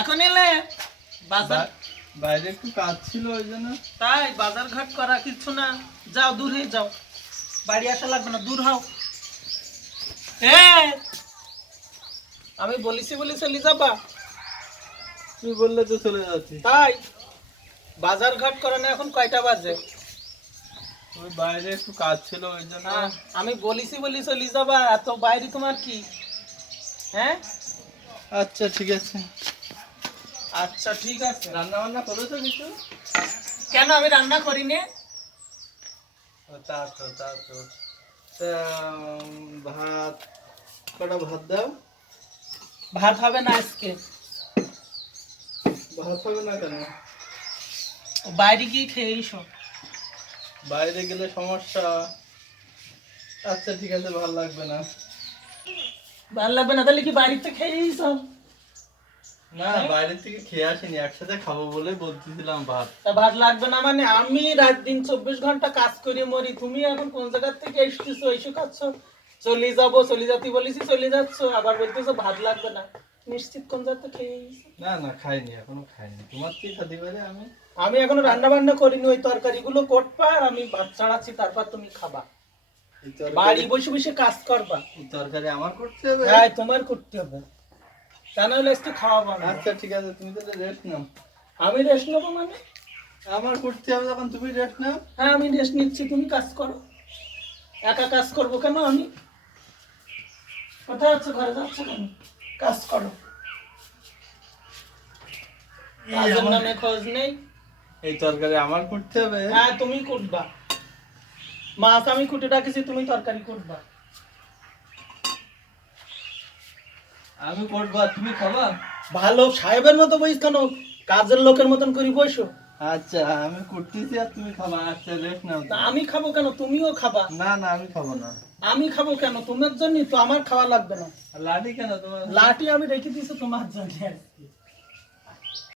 এখন এলে বাজার বাইরে একটু কাজ ছিল ওই জন্য। তাই বাজার ঘাট করা কিছু না, যাও দূর হয়ে যাও, বাড়ি আসা লাগবে না, দূর হও। আমি বলিছি বলি চলে যাবা? তুমি বললে তো চলে যাচ্ছি। তাই বাজার ঘাট করে না, এখন কয়টা বাজে? ওই বাইরে একটু কাজ ছিল ওই জন্য। আমি বলিছি বলি চলে যাবা, এত বাইরে তোমার কি? হ্যাঁ আচ্ছা ঠিক আছে। আচ্ছা ঠিক আছে। রান্না বান্না করেছো কিছু? কেন আমি রান্না করিনি? তা তো তা ভাত কটা ভাত দাও। ভাত হবে না আজকে। ভাত হবে না কেন? বাইরে গিয়ে খেয়ে এসো। বাইরে গেলে সমস্যা। আচ্ছা ঠিক আছে, ভালো লাগবে না। ভালো লাগবে না তাহলে কি বাড়িতে খেয়ে এসো? না, বাইরে থেকে খেয়ে আসিনি, একসাথে খাবো বলে বলতেছিলাম ভাত। তা ভাত লাগবে না মানে? আমি রাত দিন 24 ঘন্টা কাজ করে মরি, তুমি এখন কোন জায়গা থেকে এসেছো, এসে খাচ্ছো? চলে যাবো, চলে যাতে বলেছি চলে যাচ্ছ, আবার বলতেছো ভাত লাগবে না। নিশ্চিত কোন জায়গা থেকে খেয়ে এসেছো? না না, খাইনি, এখনো খাইনি। তোমার কি খাতে পারে? আমি এখনো রান্না বান্না করিনি, ওই তরকারিগুলো করবা আর আমি ভাত ছাড়াচ্ছি, তারপর তুমি খাবা। বাড়ি বসে বসে কাজ করবা। এই তরকারি আমার করতে হবে? হ্যাঁ তোমার করতে হবে, তা নাহলে আজকে খাওয়াবো না। আচ্ছা ঠিক আছে, তুমি তাহলে রেস্ট নাও। আমি রেস্ট নেবো মানে? আমার করতে হবে যখন, তুমি রেস্ট নাও। হ্যাঁ আমি রেস্ট নিচ্ছি, তুমি কাজ করো। একা কাজ করবো কেন আমি? কোথায় যাচ্ছ? ঘরে যাচ্ছ কেন? কাজ করো। কাজের নামে খোঁজ নেই। এই তরকারি আমার করতে হবে? হ্যাঁ তুমি কুটবা। মাছ আমি কুটে রাখেছি, তুমি তরকারি কুটবা। আমি করবো আর তুমি খাবা? ভালো সাহেবের মতো বইস কেন? কাজের লোকের মতন করি বসো। আচ্ছা আমি করতেছি আর তুমি খাবা। আচ্ছা রেস্ট নাও। তা আমি খাবো কেন? তুমিও খাবা। না না, আমি খাবো না। আমি খাবো কেন? তোমার জন্য তো, আমার খাওয়া লাগবে না। আর লাঠি কেন তোমার? লাঠি আমি রেখে দিয়েছি তোমার জন্য।